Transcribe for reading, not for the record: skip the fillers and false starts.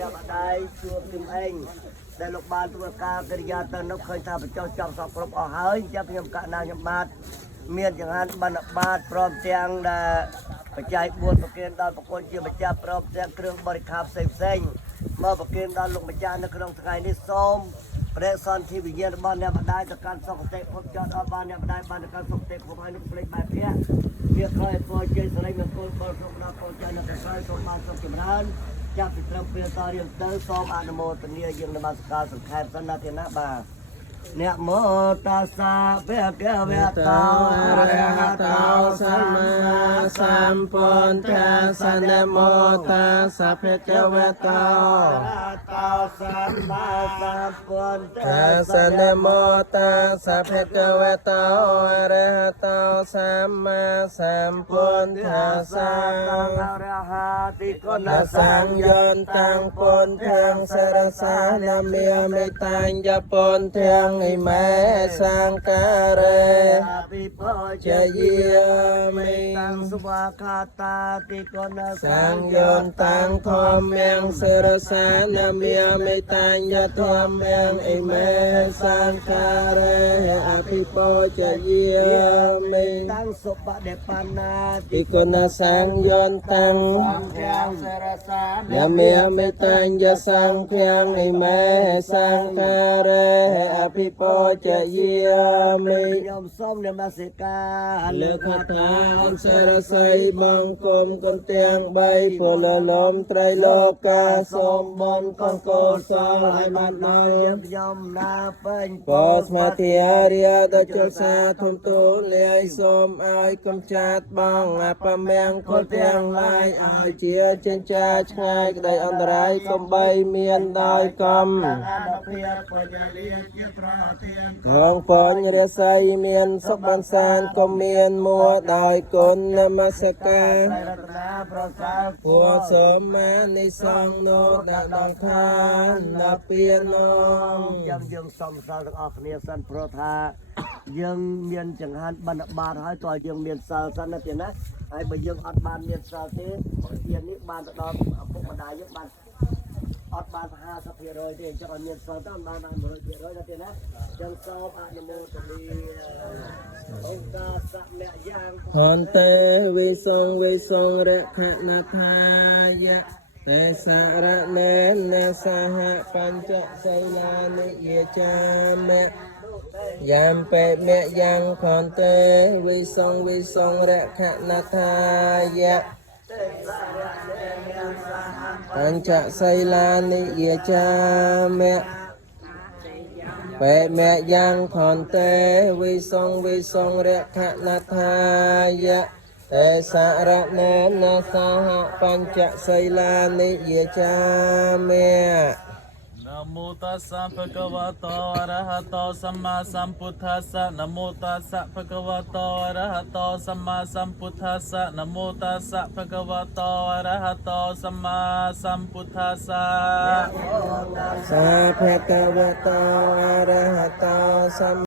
អ្នកម្ដាយជួបជំអេងដែលលោកបានធ្វើការកិរិយាទៅនោះឃើញថាបញ្ចុះចាប់សពគ្រប់អស់ហើយចាប់ខ្ញុំកណ្ណាខ្ញុំបាទមានចង្ហាន់បណ្ឌបាតព្រមទាំងដែលបច្ច័យ4ប្រគិនដល់ប្រគុណជាម្ចាស់ព្រមទាំងគ្រឿងបរិក្ខារផ្សេងមកប្រគិនដល់លោកម្ចាស់នៅក្នុងថ្ងៃនេះសូមព្រះសន្តិវិញ្ញាណរបស់អ្នកម្ដាយទៅកាន់សុគតិភពចតដល់បានអ្នកម្ដាយបានទៅកាន់សុគតិភពហើយនឹងភ្លេចបែបភៈវាក្រោយពលជ័យសិរីមង្គលពលសុខដល់ពលច័យនៅក្រោយសូមបានសុខចម្រើនចាប់ពីត្រឹមពេលតរៀងទៅសូមអនុមោទនាយើងនមស្ការសង្ខេបសន្និធិណាបាទអ្នកមោតាសាភៈកវៈតោអរហតោសម្មាសម្ពុទ្ធស្សនមោតាសាភៈកវៈតោអរហតោសម្មាសម្ពុទ្ធស្សនមោតាសាភៈកវៈតោអរហតោសម្មាសម្ពុទ្ធស្សអរហតិគុណសង្យន្តតាំងពុនទាំងសរសានមេមេតាញ់យពុនទាំងឥមេសង្ការេអភិពោជយាមិតាំងសវាខាតាតិគុណសង្យន្តតាំងធម្មងសរសានមេមេតាញ់យធម្មងឥមេសង្ការេអភិពោជយាមិតាំងសុបដិបណ្ណាតិគុណសង្យន្តតាំងទាំងសរសានមេមេតាញ់យសង្ឃាំងឥមេសង្ការេអភិពោជយាមិខ្ញុំសូមនមស្ការលើកថាអនសរស័យបង្គំគុណទាំង3ពលលំត្រីលោកាសូមបនកងកុសលឲ្យបានដល់ខ្ញុំណាពេញពោស្មាធិអារិយដល់ជលសាធំទូលាយសូមឲ្យកំចាត់បងអបមង្គលទាំងឡាយឲ្យជាចិញ្ចាឆ្ងាយក្តីអន្តរាយកំបីមានដោយកំអនុភាពបញ្ញាលាជាប្រទានក្នុងបញ្ញារិស័យមានសុខបានសានក៏មានមួដោយគុណនមស្ការរតនាប្រសើរពួសូមានិសង្ឃនោះដាក់ដល់ឋានដល់ពៀនងយើងសូមសើទាំងអស់គ្នាសិនព្រោះថាយើងមានចង្ហាន់បណ្ឌបាតហើយក៏យើងមានសិលសិនណាទៀតណាហើយបើយើងអត់បានមានសិលទេទាននេះបានទៅដល់ឪពុកម្ដាយយើងបានអត់បាន50%ទេអញ្ចឹងអត់មានសិលទៅបាន100%ទៅទៀតណាចឹងសូមអនុមោទនាអង្គការសមៈយ៉ាងហន្តេវិសងរខណថាយៈទេសារៈណេនសហបញ្ចសីលានិយចាមិយ៉ាំពេមៈយ៉ាងខន្តេវិសងរខណថាយៈបញ្ចសីលានិយចាមិបេមៈយ៉ាងខន្តេវិសងរខណថាយៈទេសារៈណេនសហបញ្ចសីលានិយចាមិนะโมตัสสะภะคะวะโตอะระหะโตสัมมาสัมพุทธัสสะนะโมตัสสะภะคะวะโตอะระหะโตสัมมาสัมพุทธัสสะนะโมตัสสะภะคะวะโตอะระหะโตสัมมาสัมพุทธัสสะสาภะคะวะโตอะระหะโตสัม